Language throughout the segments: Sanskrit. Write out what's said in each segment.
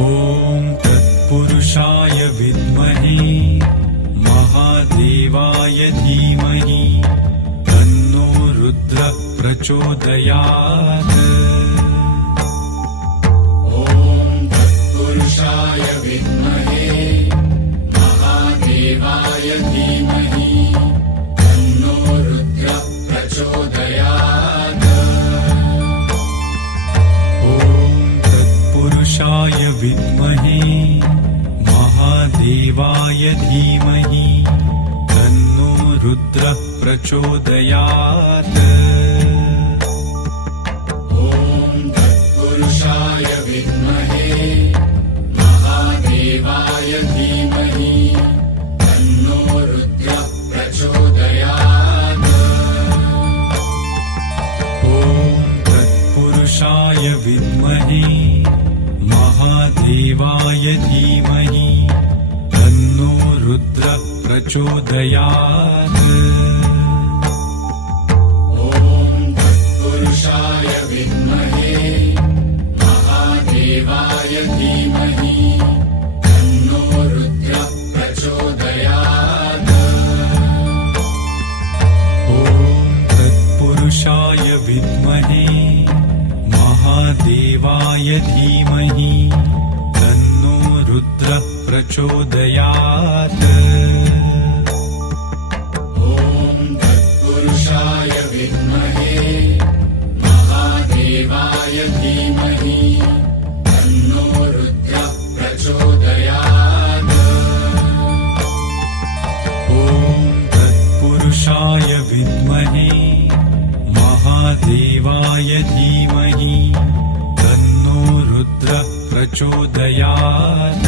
ॐ तत्पुरुषाय विद्महे महादेवाय धीमहि तन्नो रुद्रः प्रचोदयात्। ॐ तत्पुरुषाय विद्महे महादेवाय धीमहि तन्नो रुद्रः प्रचोदयात्। ॐ तत्पुरुषाय विद्महे महादेवाय धीमहि तन्नो रुद्रः प्रचोदयात्। ॐ तत्पुरुषाय विद्महे महादेवाय धीमहि तन्नो रुद्रः प्रचोदयात्। ॐ तत्पुरुषाय विद्महे महादेवाय धीमहि तन्नो रुद्रः प्रचोदयात्। ॐ तत्पुरुषाय विद्महे महादेवाय धीमहि तन्नो रुद्रः प्रचोदयात्। ॐ तत्पुरुषाय विद्महे महादेवाय धीमहि तन्नो रुद्रः प्रचोदयात्। ॐ तत्पुरुषाय विद्महे महादेवाय धीमहि तन्नो रुद्रः प्रचोदयात्। ॐ तत्पुरुषाय विद्महे महादेवाय धीमहि तन्नो रुद्रः प्रचोदयात्।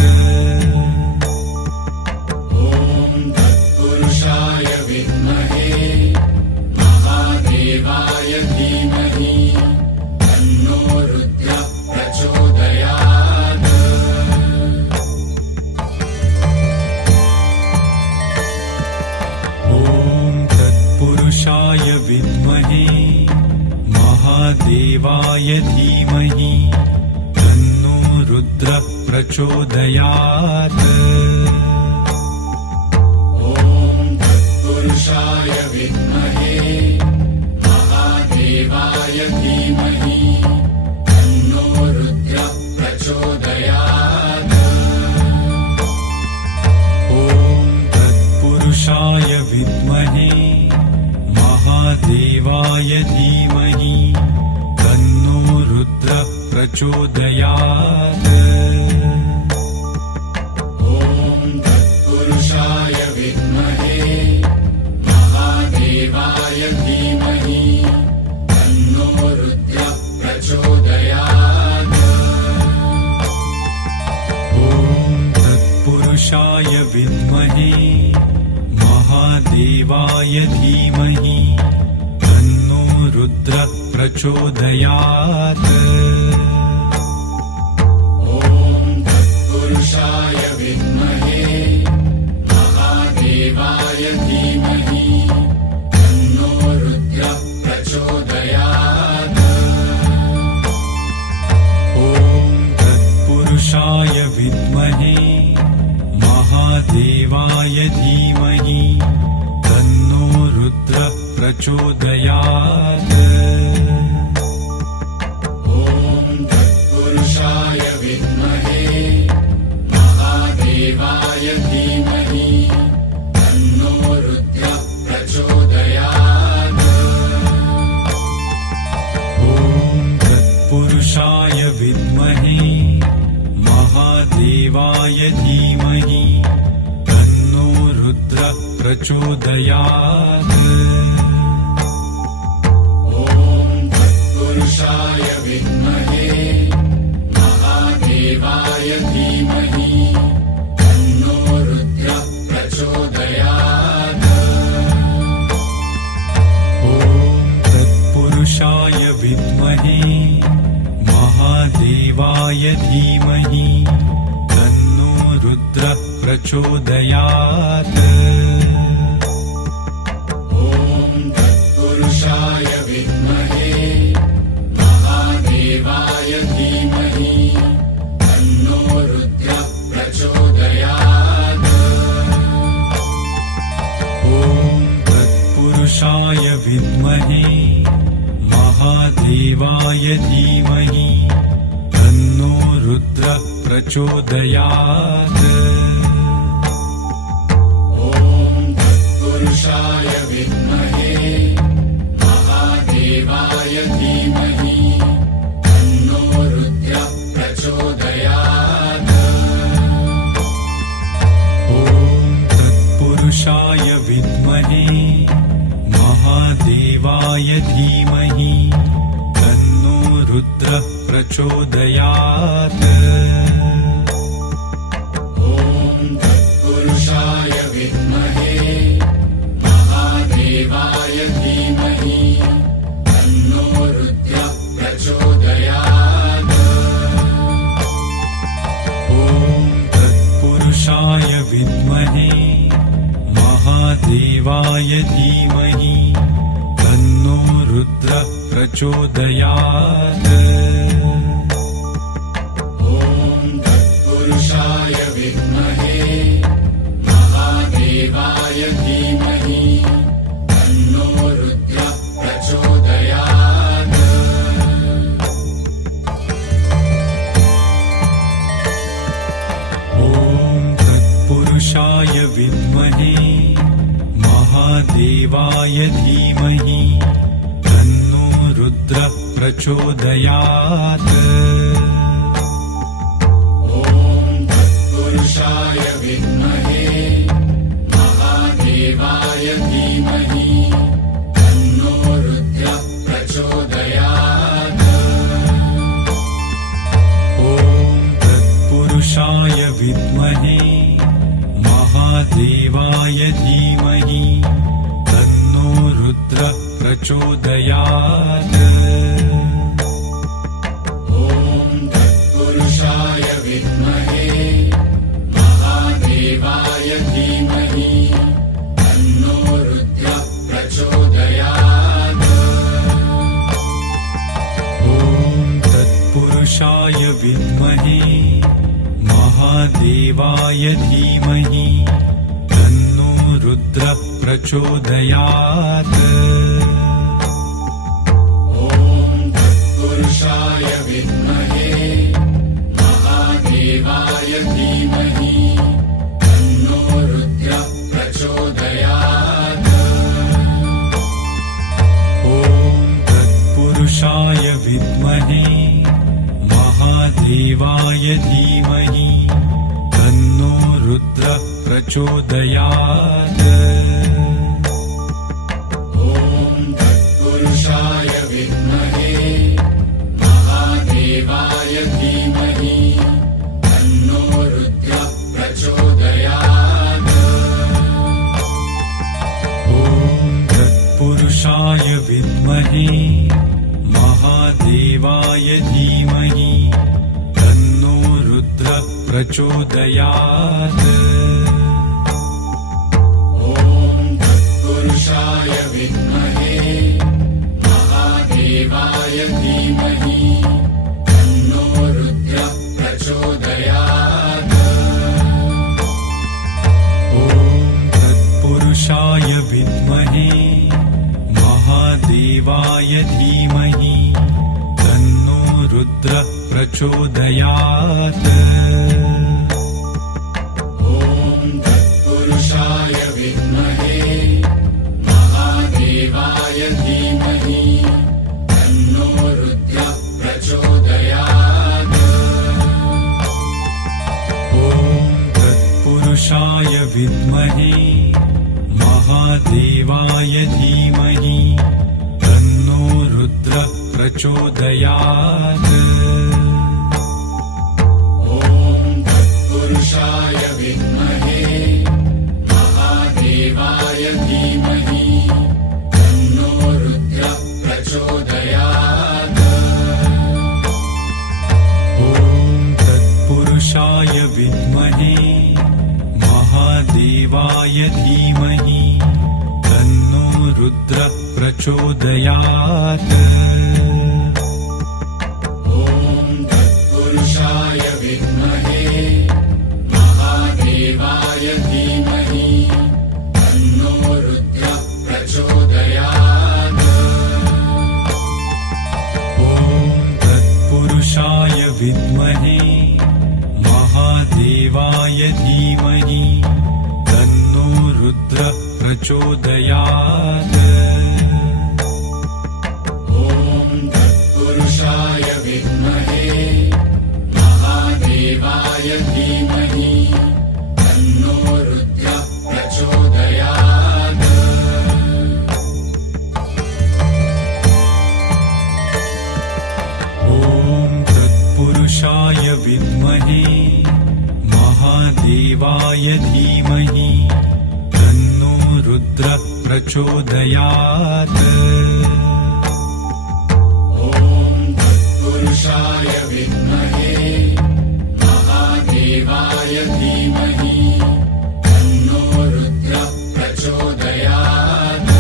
ॐ तत्पुरुषाय विद्महे महादेवाय धीमहि तन्नो रुद्रः प्रचोदयात्। ॐ तत्पुरुषाय विद्महे महादेवाय धीमहि तन्नो रुद्रः प्रचोदयात्। ॐ तत्पुरुषाय विद्महे महादेवाय धीमहि तन्नो रुद्रः प्रचोदयात्। ॐ तत्पुरुषाय विद्महे महादेवाय धीमहि तन्नो रुद्रः प्रचोदयात्। ॐ तत्पुरुषाय विद्महे महादेवाय धीमहि तन्नो रुद्रः प्रचोदयात्। ॐ तत्पुरुषाय विद्महे महादेवाय धीमहि तन्नो रुद्रः प्रचोदयात्। ॐ तत्पुरुषाय विद्महे महादेवाय धीमहि तन्नो रुद्रः प्रचोदयात्। ॐ तत्पुरुषाय विद्महे महादेवाय धीमहि तन्नो रुद्रः प्रचोदयात्। ॐ तत्पुरुषाय विद्महे महादेवाय धीमहि तन्नो रुद्रः प्रचोदयात्। ॐ तत्पुरुषाय विद्महे महादेवाय धीमहि तन्नो रुद्रः प्रचोदयात्। ॐ तत्पुरुषाय विद्महे महादेवाय धीमहि तन्नो रुद्रः प्रचोदयात्। ॐ तत्पुरुषाय विद्महे महादेवाय धीमहि तन्नो रुद्रः प्रचोदयात्। ॐ तत्पुरुषाय विद्महे महादेवाय धीमहि तन्नो तत्पुरुषाय विद्महे महादेवाय धीमहि तन्नो रुद्रः प्रचोदयात्। तत्पुरुषाय विद्महे महादेवाय धीमहि तन्नो रुद्रः प्रचोदयात्। ॐ तत्पुरुषाय विद्महे महादेवाय धीमहि तन्नो रुद्रः प्रचोदयात्। तत्पुरुषाय विद्महे महादेवाय धीमहि तन्नो रुद्रः प्रचोदयात्। ॐ तत्पुरुषाय विद्महे महादेवाय धीमहि तन्नो रुद्रः प्रचोदयात्। तत्पुरुषाय विद्महे महादेवाय धीमहि तन्नो रुद्रः प्रचोदयात्। ॐ तत्पुरुषाय विद्महे महादेवाय धीमहि तन्नो रुद्रः प्रचोदयात्। तत्पुरुषाय विद्महे महादेवाय धीमहि तन्नो रुद्रः प्रचोदयात्। ॐ तत्पुरुषाय विद्महे महादेवाय धीमहि तन्नो रुद्रः प्रचोदयात्। तत्पुरुषाय विद्महे महादेवाय धीमहि तन्नो रुद्रः प्रचोदयात्। ॐ तत्पुरुषाय विद्महे महादेवाय धीमहि तन्नो रुद्रः प्रचोदयात्। तत्पुरुषाय विद्महे महादेवाय धीमहि तन्नो रुद्रः प्रचोदयात्। ॐ तत्पुरुषाय विद्महे महादेवाय धीमहि तन्नो रुद्रः प्रचोदयात्। तत्पुरुषाय विद्महे महादेवाय धीमहि तन्नो रुद्रः प्रचोदयात्। ॐ तत्पुरुषाय विद्महे महादेवाय धीमहि तन्नो रुद्रः प्रचोदयात्। तत्पुरुषाय विद्महे महादेवाय धीमहि तन्नो रुद्रः प्रचोदयात्। ॐ तत्पुरुषाय विद्महे महादेवाय धीमहि तन्नो रुद्रः प्रचोदयात्। तत्पुरुषाय विद्महे महादेवाय धीमहि तन्नो रुद्रः प्रचोदयात्। ॐ तत्पुरुषाय विद्महे महादेवाय धीमहि तन्नो रुद्रः प्रचोदयात्। तत्पुरुषाय विद्महे महादेवाय धीमहि तन्नो रुद्रः प्रचोदयात्। ॐ तत्पुरुषाय विद्महे महादेवाय धीमहि तन्नो रुद्रः प्रचोदयात्। तत्पुरुषाय विद्महे महादेवाय धीमहि तन्नो रुद्रः प्रचोदयात्। प्रचोदयात् ॐ तत्पुरुषाय विद्महे महादेवाय धीमहि तन्नो रुद्रः प्रचोदयात् ॐ तत्पुरुषाय विद्महे महादेवाय धीमहि तन्नो रुद्रः प्रचोदयात् ॐ तत्पुरुषाय विद्महे महादेवाय धीमहि तन्नो रुद्रः प्रचोदयात्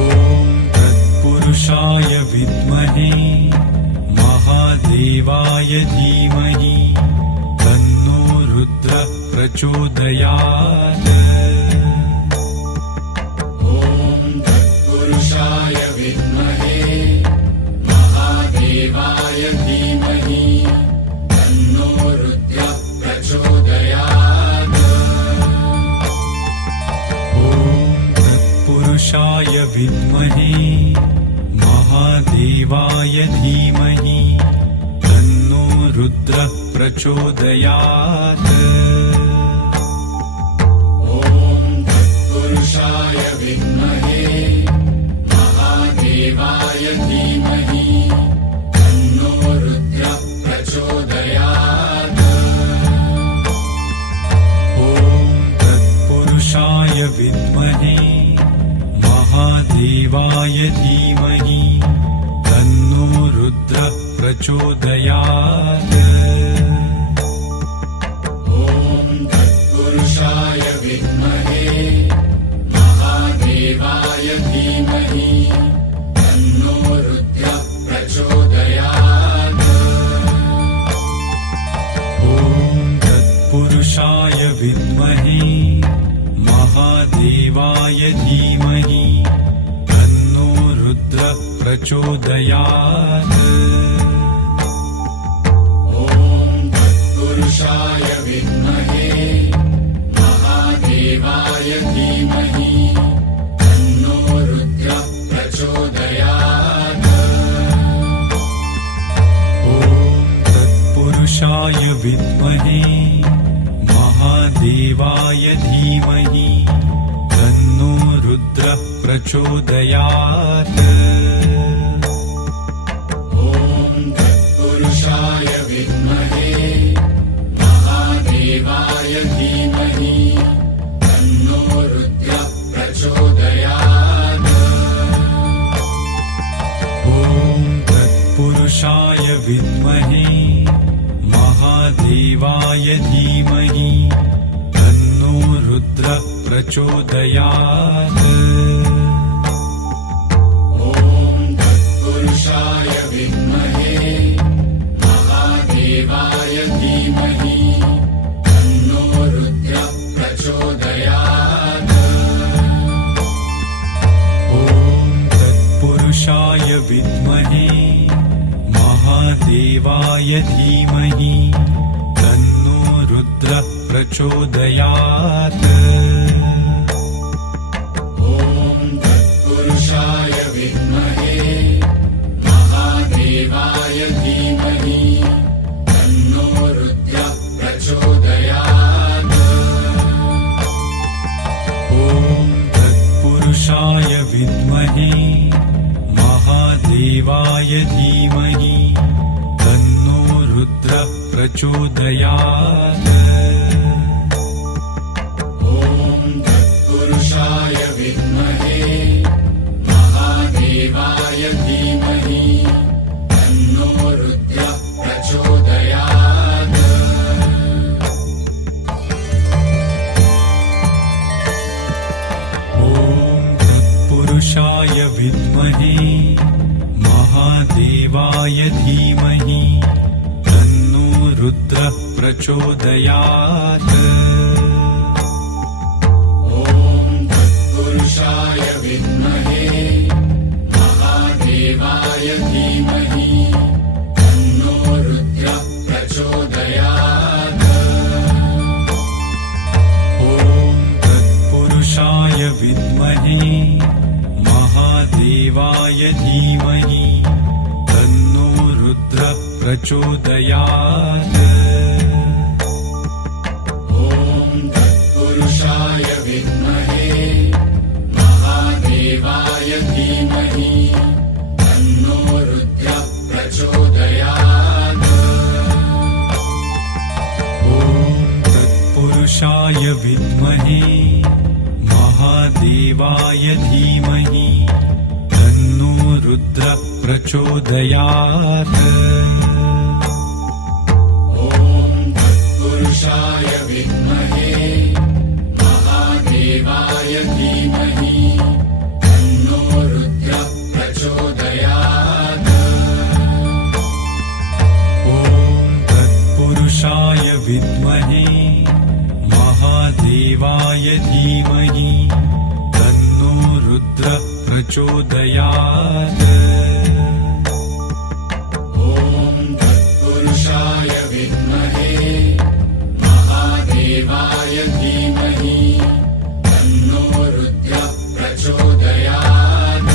ॐ तत्पुरुषाय विद्महे महादेवाय धीमहि तन्नो रुद्रः प्रचोदयात् ॐ तत्पुरुषाय विद्महे महादेवाय धीमहि तन्नो रुद्रः प्रचोदयात् ॐ तत्पुरुषाय विद्महे महादेवाय धीमहि तन्नो रुद्रः प्रचोदयात् ॐ तत्पुरुषाय विद्महे महादेवाय धीमहि तन्नो रुद्रः प्रचोदयात् ॐ तत्पुरुषाय विद्महे महादेवाय धीमहि तन्नो रुद्रः प्रचोदयात् ॐ तत्पुरुषाय विद्महे महादेवाय धीमहि तन्नो रुद्रः प्रचोदयात् ॐ तत्पुरुषाय विद्महे महादेवाय धीमहि तन्नो रुद्रः प्रचोदयात् ॐ तत्पुरुषाय विद्महे महादेवाय धीमहि तन्नो रुद्रः प्रचोदयात् ॐ तत्पुरुषाय विद्महे महादेवाय धीमहि तन्नो रुद्रः प्रचोदयात् ॐ तत्पुरुषाय विद्महे महादेवाय धीमहि तन्नो रुद्रः प्रचोदयात् ॐ तत्पुरुषाय विद्महे महादेवाय धीमहि तन्नो रुद्रः प्रचोदयात् ॐ तत्पुरुषाय विद्महे महादेवाय धीमहि तन्नो रुद्रः प्रचोदयात् ॐ तत्पुरुषाय विद्महे महादेवाय धीमहि तन्नो रुद्रः प्रचोदयात् ॐ तत्पुरुषाय विद्महे महादेवाय धीमहि तन्नो रुद्रः प्रचोदयात् ॐ तत्पुरुषाय विद्महे महादेवाय धीमहि तन्नो रुद्रः प्रचोदयात् ॐ तत्पुरुषाय विद्महे महादेवाय धीमहि तन्नो रुद्रः प्रचोदयात् ॐ तत्पुरुषाय विद्महे महादेवाय धीमहि तन्नो रुद्रः प्रचोदयात् ॐ तत्पुरुषाय विद्महे महादेवाय धीमहि तन्नो रुद्रः प्रचोदयात् ॐ विद्महे महादेवाय धीमहि तन्नो रुद्रः प्रचोदयात्। ॐ तत्पुरुषाय विद्महे महादेवाय धीमहि तन्नो रुद्रः प्रचोदयात्। ॐ तत्पुरुषाय विद्महे महादेवाय धीमहि तन्नो रुद्रः प्रचोदयात्। ॐ तत्पुरुषाय विद्महे महादेवाय धीमहि तन्नो रुद्रः प्रचोदयात्। ॐ तत्पुरुषाय विद्महे महादेवाय धीमहि तन्नो रुद्रः प्रचोदयात्। ॐ तत्पुरुषाय विद्महे महादेवाय धीमहि तन्नो रुद्रः प्रचोदयात्।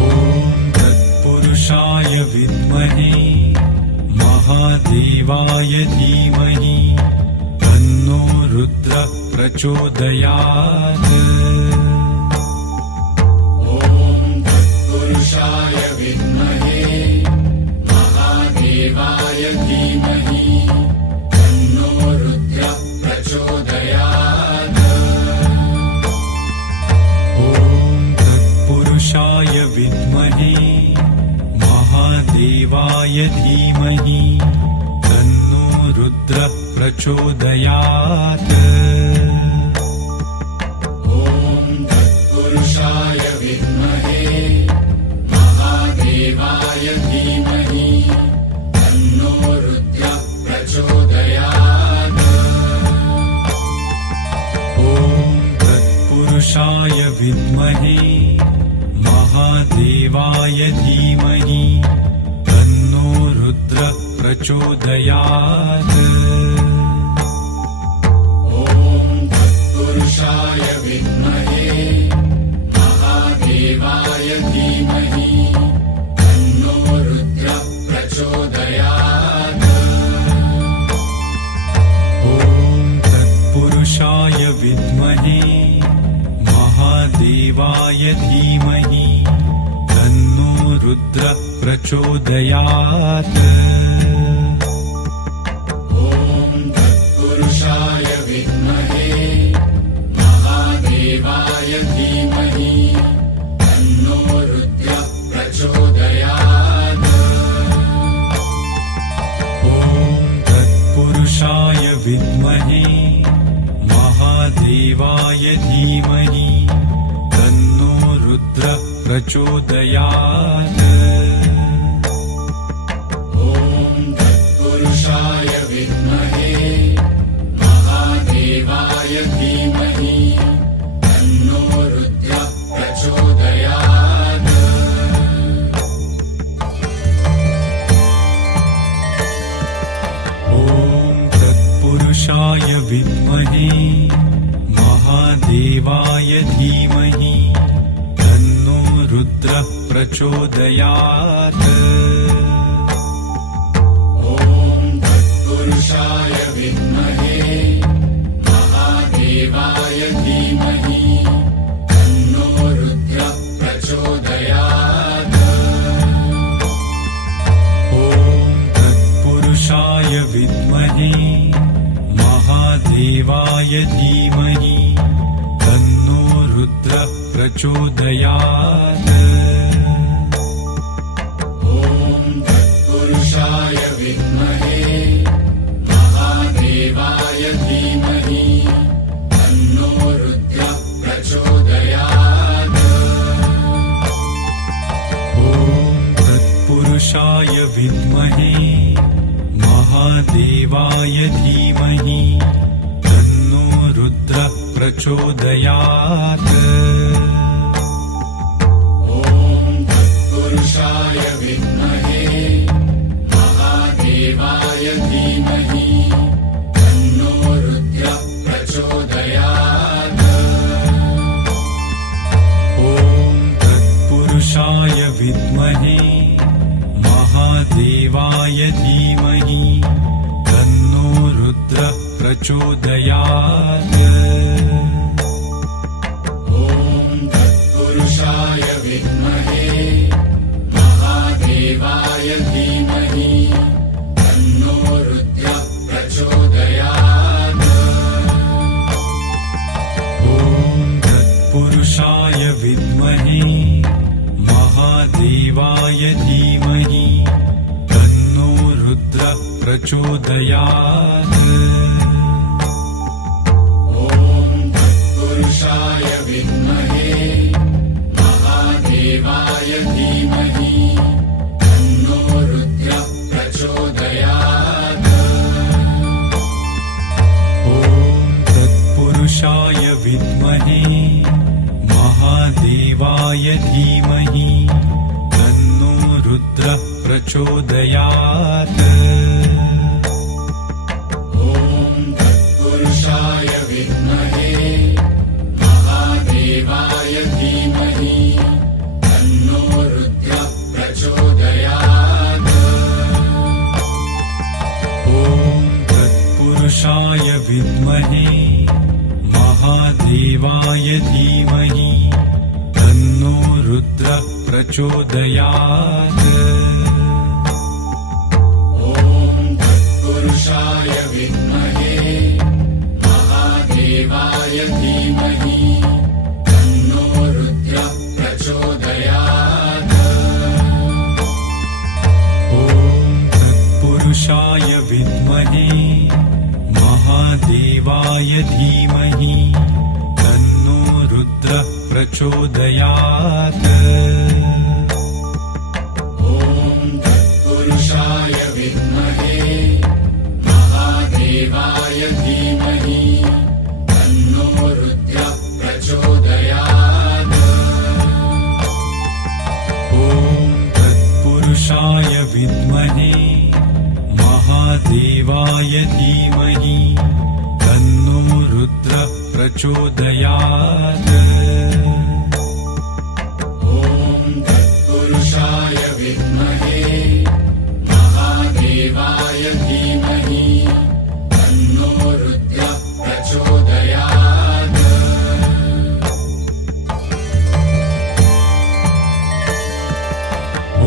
ॐ तत्पुरुषाय विद्महे महादेवाय धीमहि तन्नो रुद्रः प्रचोदयात्। ॐ तत्पुरुषाय विद्महे महादेवाय धीमहि तन्नो रुद्रः प्रचोदयात्। ॐ तत्पुरुषाय विद्महे महादेवाय धीमहि तन्नो रुद्रः प्रचोदयात्। ॐ तत्पुरुषाय विद्महे महादेवाय धीमहि तन्नो रुद्रः प्रचोदयात्। ॐ तत्पुरुषाय विद्महे महादेवाय धीमहि तन्नो रुद्रः प्रचोदयात्। ॐ तत्पुरुषाय विद्महे महादेवाय धीमहि तन्नो रुद्रः प्रचोदयात्। ॐ तत्पुरुषाय विद्महे महादेवाय धीमहि तन्नो रुद्रः प्रचोदयात्। ॐ तत्पुरुषाय विद्महे महादेवाय धीमहि तन्नो रुद्रः प्रचोदयात्। ॐ तत्पुरुषाय विद्महे महादेवाय धीमहि तन्नो रुद्रः प्रचोदयात्। ॐ तत्पुरुषाय विद्महे महादेवाय धीमहि तन्नो रुद्रः प्रचोदयात्। ॐ तत्पुरुषाय विद्महे महादेवाय धीमहि तन्नो रुद्रः प्रचोदयात्। ॐ तत्पुरुषाय विद्महे महादेवाय धीमहि तन्नो रुद्रः प्रचोदयात्। ॐ तत्पुरुषाय विद्महे महादेवाय धीमहि तन्नो रुद्रः प्रचोदयात्। ॐ तत्पुरुषाय विद्महे महादेवाय धीमहि तन्नो रुद्रः प्रचोदयात्। ॐ तत्पुरुषाय विद्महे महादेवाय धीमहि तन्नो रुद्रः प्रचोदयात्। ॐ तत्पुरुषाय विद्महे महादेवाय धीमहि तन्नो रुद्रः प्रचोदयात्। प्रचोदयात् ॐ तत्पुरुषाय विद्महे महादेवाय धीमहि तन्नो रुद्रः प्रचोदयात् ॐ तत्पुरुषाय विद्महे महादेवाय धीमहि तन्नो रुद्रः प्रचोदयात् ॐ तत्पुरुषाय विद्महे महादेवाय धीमहि तन्नो रुद्रः प्रचोदयात् ॐ तत्पुरुषाय विद्महे महादेवाय धीमहि तन्नो रुद्रः प्रचोदयात् ॐ तत्पुरुषाय विद्महे महादेवाय धीमहि तन्नो रुद्रः प्रचोदयात् ॐ तत्पुरुषाय विद्महे महादेवाय धीमहि तन्नो रुद्रः प्रचोदयात् ॐ तत्पुरुषाय विद्महे महादेवाय धीमहि तन्नो रुद्रः प्रचोदयात् ॐ तत्पुरुषाय विद्महे महादेवाय धीमहि तन्नो रुद्रः प्रचोदयात् ॐ तत्पुरुषाय विद्महे महादेवाय धीमहि तन्नो रुद्रः प्रचोदयात् ॐ तत्पुरुषाय विद्महे महादेवाय धीमहि तन्नो रुद्रः प्रचोदयात् ॐ तत्पुरुषाय विद्महे महादेवाय धीमहि तन्नो रुद्रः प्रचोदयात् ॐ तत्पुरुषाय विद्महे महादेवाय धीमहि तन्नो रुद्रः प्रचोदयात्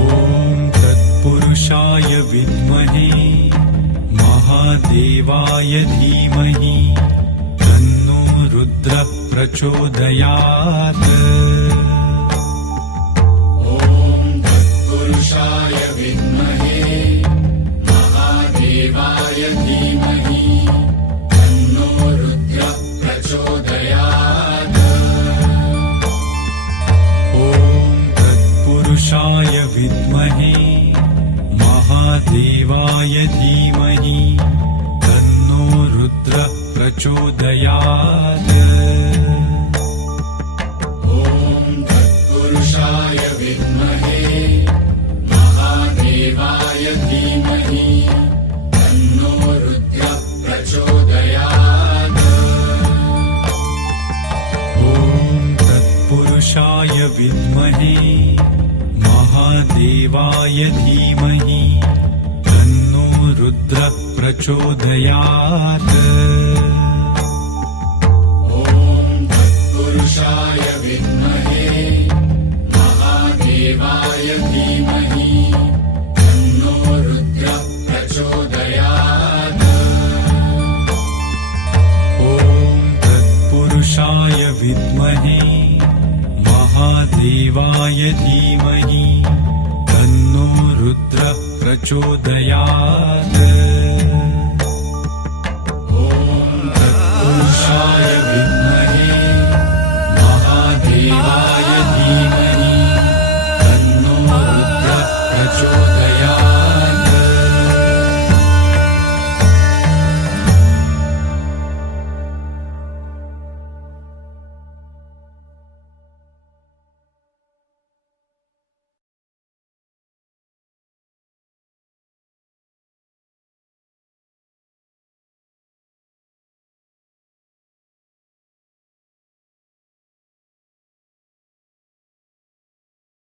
ॐ तत्पुरुषाय विद्महे महादेवाय धीमहि तन्नो रुद्रः प्रचोदयात् ॐ तत्पुरुषाय विद्महे महादेवाय धीमहि तन्नो रुद्रः प्रचोदयात् ॐ तत्पुरुषाय विद्महे महादेवाय धीमहि तन्नो रुद्रः प्रचोदयात् ॐ तत्पुरुषाय विद्महे महादेवाय धीमहि तन्नो रुद्रः प्रचोदयात् ॐ तत्पुरुषाय विद्महे महादेवाय धीमहि तन्नो रुद्रः प्रचोदयात् ॐ तत्पुरुषाय विद्महे महादेवाय धीमहि तन्नो रुद्रः प्रचोदयात् ॐ तत्पुरुषाय विद्महे महादेवाय धीमहि तन्नो रुद्रः प्रचोदयात् ॐ तत्पुरुषाय विद्महे